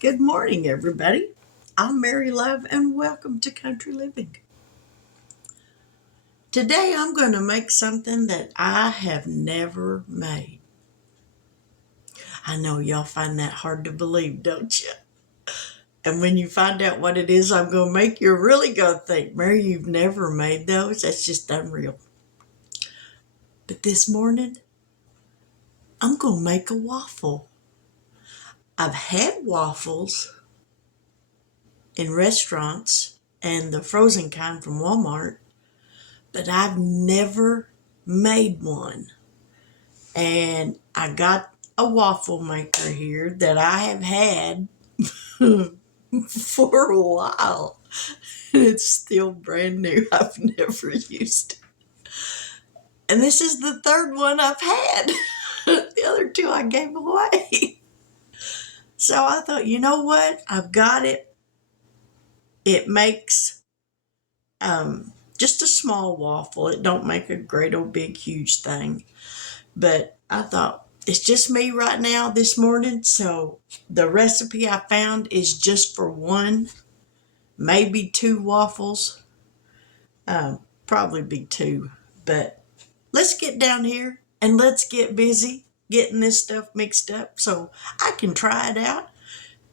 Good morning, everybody. I'm Mary Love, and welcome to Country Living. Today, I'm going to make something that I have never made. I know y'all find that hard to believe, don't you? And when you find out what it is I'm going to make, you're really going to think, Mary, you've never made those? That's just unreal. But this morning, I'm going to make a waffle. I've had waffles in restaurants and the frozen kind from Walmart, but I've never made one. And I got a waffle maker here that I have had for a while. It's still brand new. I've never used it. And this is the third one I've had. The other two I gave away. So I thought, you know what? I've got it. It makes just a small waffle. It don't make a great old big huge thing. But I thought, it's just me right now this morning, so the recipe I found is just for one, maybe two waffles. Probably be two, but let's get down here and let's get busy getting this stuff mixed up so I can try it out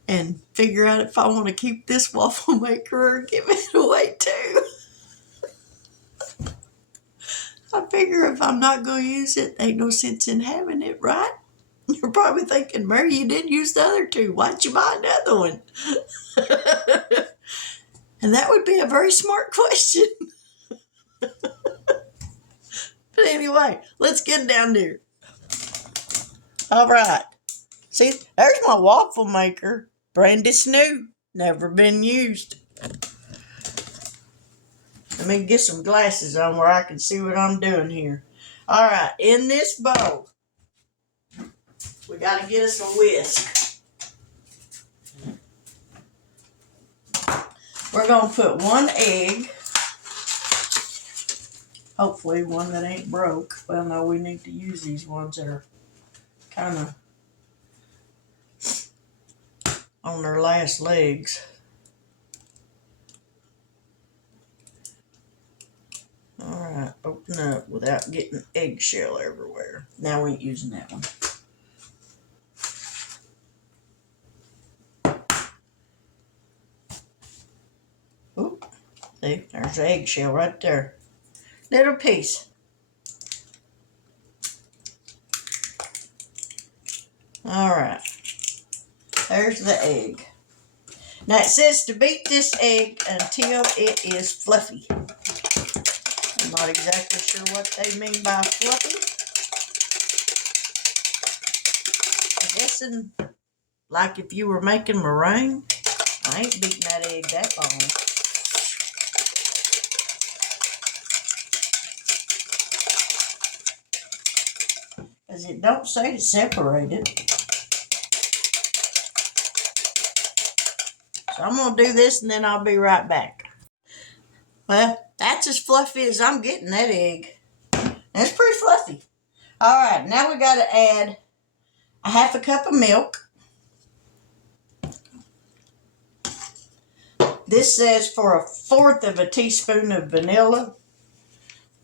and figure out if I want to keep this waffle maker or give it away too. I figure if I'm not going to use it, ain't no sense in having it, right? You're probably thinking, Mary, you did use the other two. Why'd you buy another one? And that would be a very smart question. But anyway, let's get down there. All right. See, there's my waffle maker. Brand new. Never been used. Let me get some glasses on where I can see what I'm doing here. All right. In this bowl, we got to get us a whisk. We're going to put one egg. Hopefully one that ain't broke. Well, no, we need to use these ones that are kind of on their last legs. All right, open up without getting eggshell everywhere. Now we ain't using that one. Oop, see, there's the eggshell right there. Little piece. All right, there's the egg. Now it says to beat this egg until it is fluffy. I'm not exactly sure what they mean by fluffy. I'm guessing like if you were making meringue. I ain't beating that egg that long. Because it don't say to separate it. So I'm going to do this and then I'll be right back. Well, that's as fluffy as I'm getting that egg. That's pretty fluffy. All right, now we got to add a half a cup of milk. This says for 1/4 of a teaspoon of vanilla.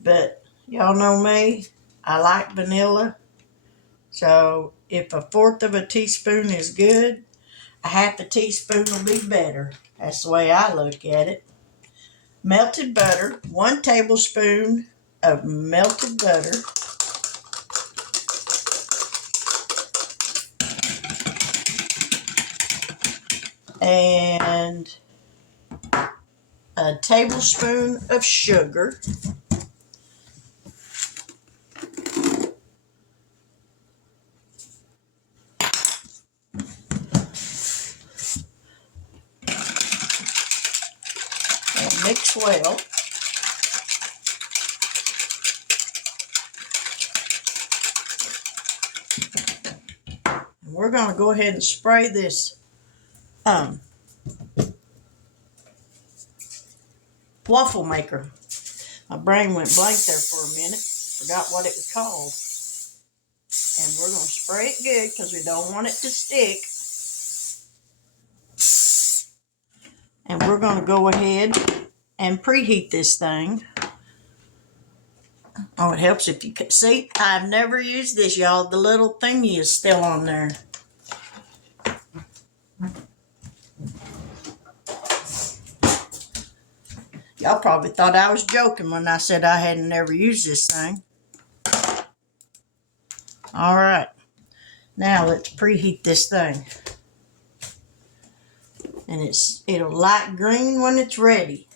But y'all know me, I like vanilla. So if 1/4 of a teaspoon is good, a half a teaspoon will be better. That's the way I look at it. Melted butter, 1 tablespoon of melted butter. And a tablespoon of sugar. And mix well. And we're going to go ahead and spray this waffle maker. My brain went blank there for a minute. Forgot what it was called. And we're going to spray it good because we don't want it to stick. And we're going to go ahead and preheat this thing. Oh, it helps if you can see. I've never used this, y'all. The little thingy is still on there. Y'all probably thought I was joking when I said I hadn't never used this thing. All right. Now let's preheat this thing. And it'll light green when it's ready.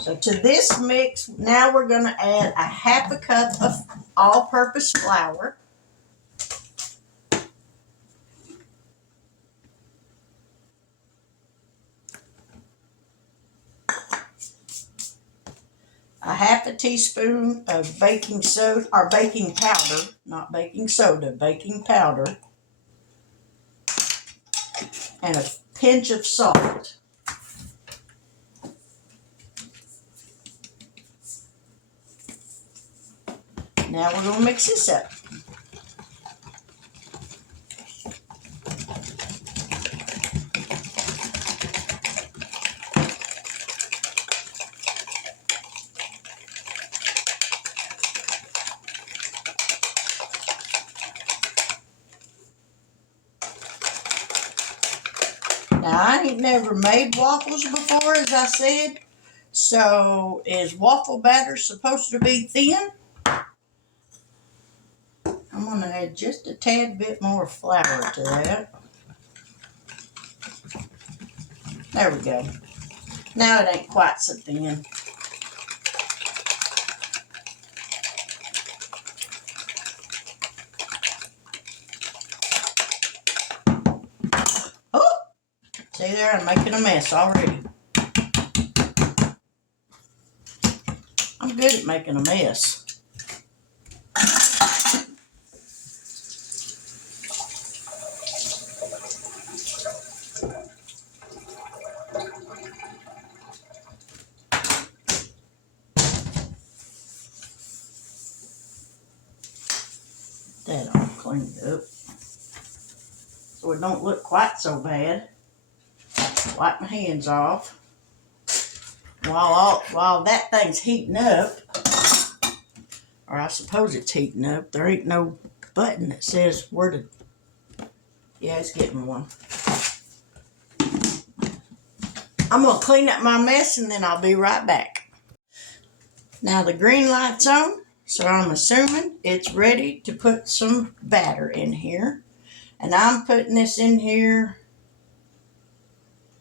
So to this mix, now we're going to add a half a cup of all-purpose flour. A half a teaspoon of baking soda, or baking powder, not baking soda, baking powder. And a pinch of salt. Now we're going to mix this up. Now, I ain't never made waffles before, as I said. So, is waffle batter supposed to be thin? I'm going to add just a tad bit more flour to that. There we go. Now it ain't quite so thin. Oh! See there, I'm making a mess already. I'm good at making a mess. That all cleaned up. So it don't look quite so bad. Wipe my hands off. While that thing's heating up, or I suppose it's heating up, there ain't no button that says where to. Yeah, it's getting one. I'm going to clean up my mess and then I'll be right back. Now the green light's on, so I'm assuming it's ready to put some batter in here. And I'm putting this in here,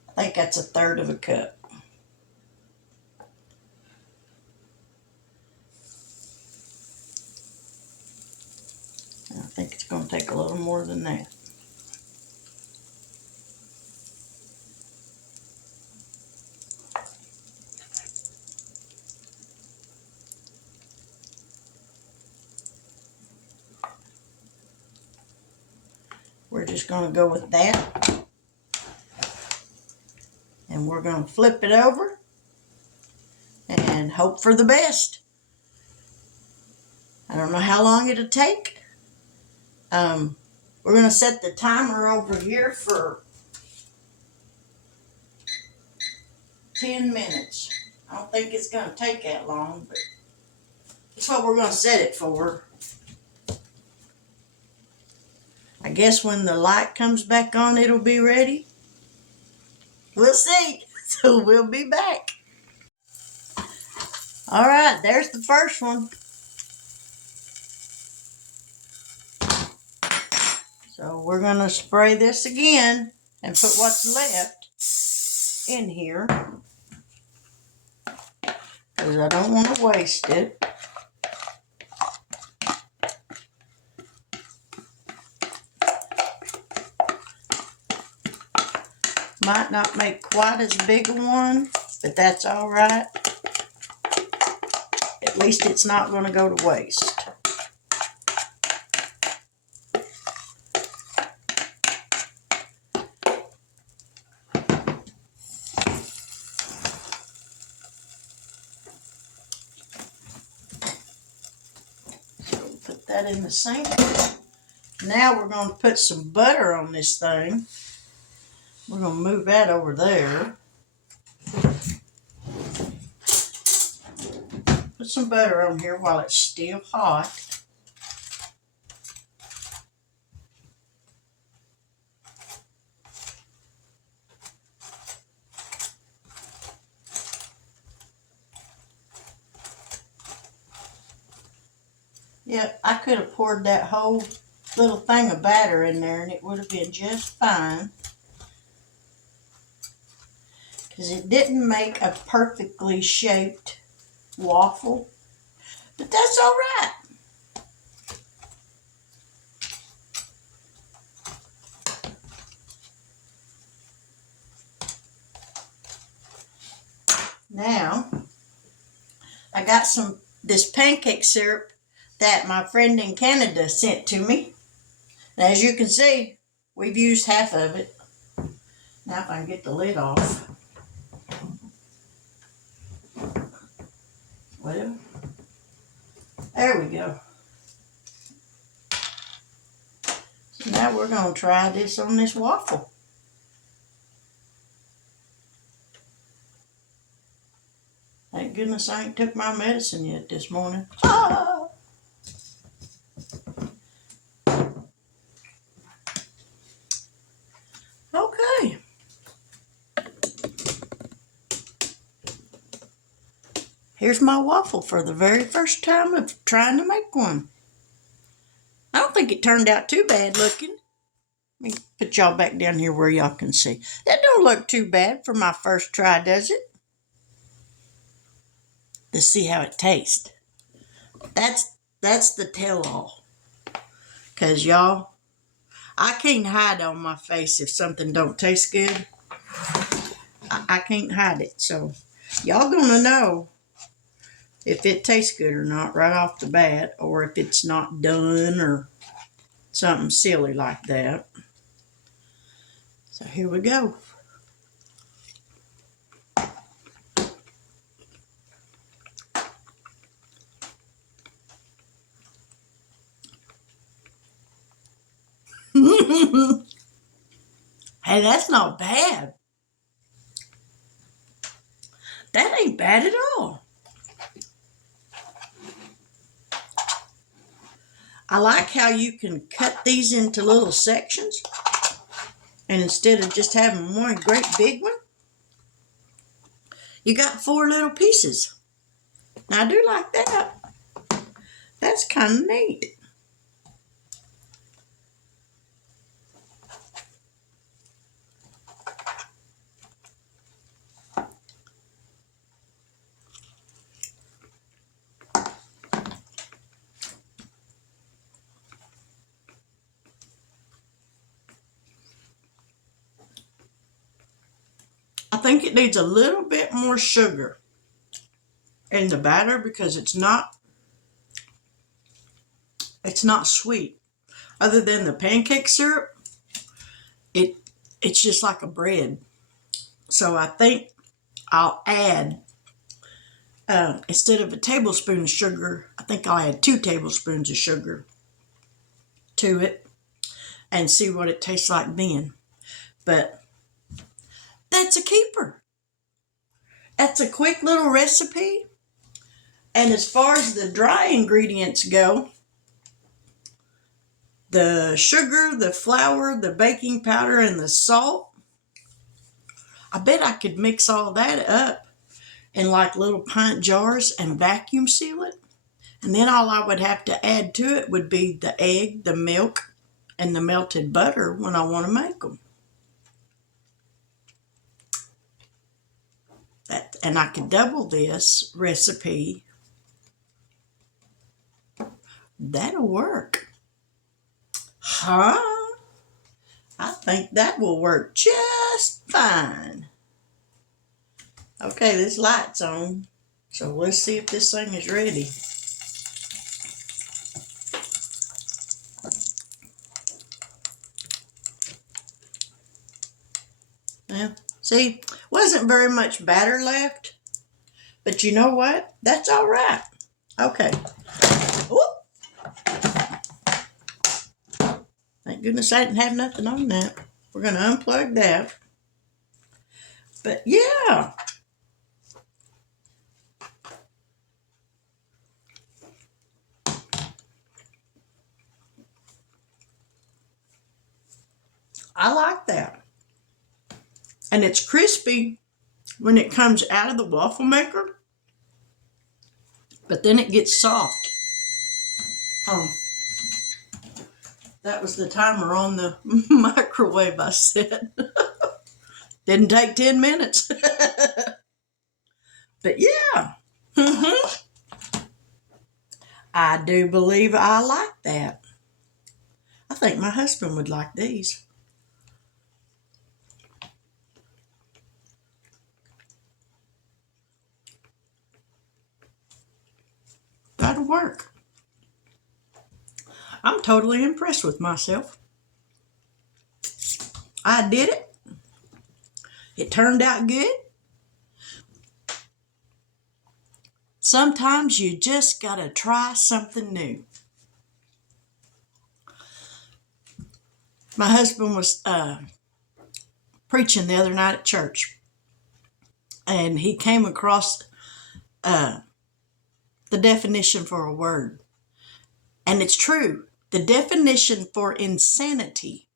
I think that's 1/3 of a cup. I think it's going to take a little more than that. We're just going to go with that. And we're going to flip it over and hope for the best. I don't know how long it'll take. We're going to set the timer over here for 10 minutes. I don't think it's going to take that long, but that's what we're going to set it for. I guess when the light comes back on, it'll be ready. We'll see. So we'll be back. All right, there's the first one. So we're going to spray this again and put what's left in here, because I don't want to waste it. Might not make quite as big a one, but that's all right. At least it's not going to go to waste. Put that in the sink. Now we're going to put some butter on this thing. We're going to move that over there. Put some butter on here while it's still hot. Yep, I could have poured that whole little thing of batter in there and it would have been just fine. Because it didn't make a perfectly shaped waffle. But that's all right. Now, I got this pancake syrup that my friend in Canada sent to me. And as you can see, we've used half of it. Now if I can get the lid off. Well, there we go. So now we're going to try this on this waffle. Thank goodness I ain't took my medicine yet this morning. Ah! Okay. Here's my waffle for the very first time of trying to make one. I don't think it turned out too bad looking. Let me put y'all back down here where y'all can see. That don't look too bad for my first try, does it? Let's see how it tastes. That's the tell-all. Because y'all, I can't hide on my face if something don't taste good. I can't hide it. So y'all gonna know if it tastes good or not right off the bat, or if it's not done or something silly like that. So here we go. Hey, that's not bad. That ain't bad at all. I like how you can cut these into little sections, and instead of just having one great big one, you got 4 little pieces. Now, I do like that. That's kind of neat. I think it needs a little bit more sugar in the batter because it's not sweet. Other than the pancake syrup, it's just like a bread. So I think I'll add, instead of a tablespoon of sugar, I think I'll add 2 tablespoons of sugar to it and see what it tastes like then. But that's a keeper. That's a quick little recipe. And as far as the dry ingredients go, the sugar, the flour, the baking powder, and the salt, I bet I could mix all that up in like little pint jars and vacuum seal it. And then all I would have to add to it would be the egg, the milk, and the melted butter when I want to make them. And I could double this recipe. That'll work. Huh? I think that will work just fine. Okay, this light's on. So let's see if this thing is ready. Well, see, wasn't very much batter left. But you know what? That's all right. Okay. Whoop. Thank goodness I didn't have nothing on that. We're going to unplug that. But yeah. I like that. And it's crispy when it comes out of the waffle maker, but then it gets soft. Oh, that was the timer on the microwave I set. Didn't take 10 minutes. But yeah. I do believe I like that. I think my husband would like these. That'll work. I'm totally impressed with myself. I did it. It turned out good. Sometimes you just gotta try something new. My husband was preaching the other night at church, and he came across the definition for a word. And it's true. The definition for insanity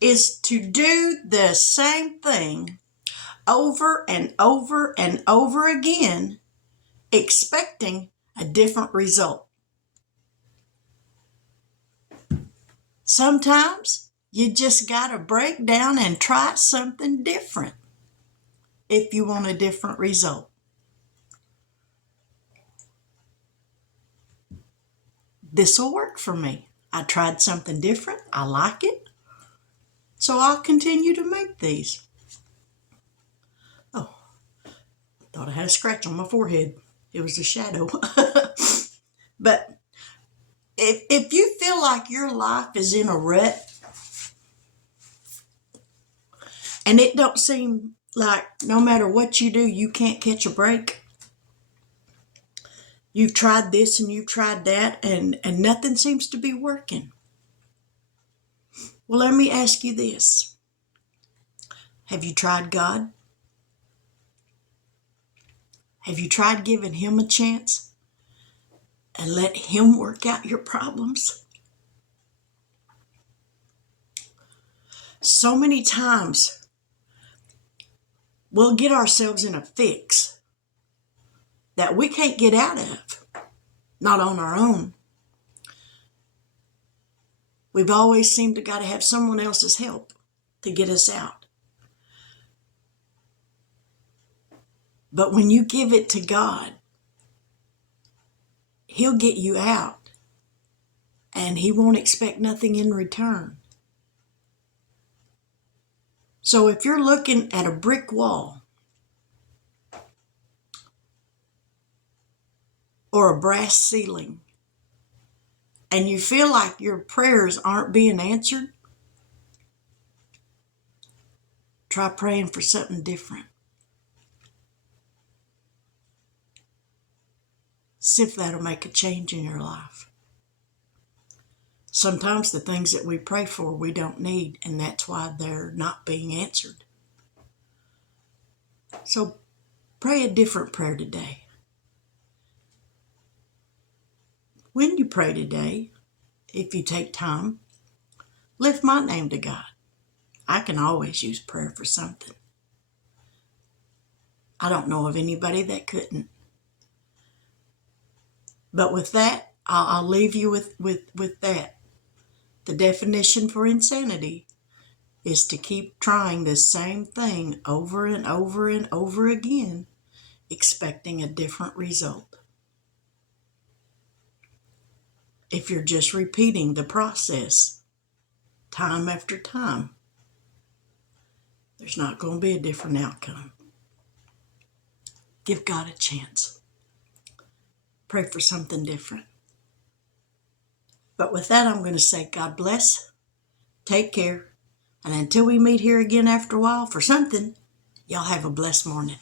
is to do the same thing over and over and over again, expecting a different result. Sometimes you just got to break down and try something different if you want a different result. This will work for me. I tried something different. I like it. So I'll continue to make these. Oh, thought I had a scratch on my forehead. It was a shadow. But if you feel like your life is in a rut and it don't seem like no matter what you do, you can't catch a break. You've tried this and you've tried that and nothing seems to be working. Well, let me ask you this. Have you tried God? Have you tried giving Him a chance and let Him work out your problems? So many times we'll get ourselves in a fix that we can't get out of, not on our own. We've always seemed to got to have someone else's help to get us out. But when you give it to God, He'll get you out, and He won't expect nothing in return. So if you're looking at a brick wall or a brass ceiling, and you feel like your prayers aren't being answered, try praying for something different. See if that'll make a change in your life. Sometimes the things that we pray for we don't need, and that's why they're not being answered. So pray a different prayer today. When you pray today, if you take time, lift my name to God. I can always use prayer for something. I don't know of anybody that couldn't. But with that, I'll leave you with that. The definition for insanity is to keep trying the same thing over and over and over again, expecting a different result. If you're just repeating the process time after time, there's not going to be a different outcome. Give God a chance. Pray for something different. But with that, I'm going to say God bless, take care, and until we meet here again after a while for something, y'all have a blessed morning.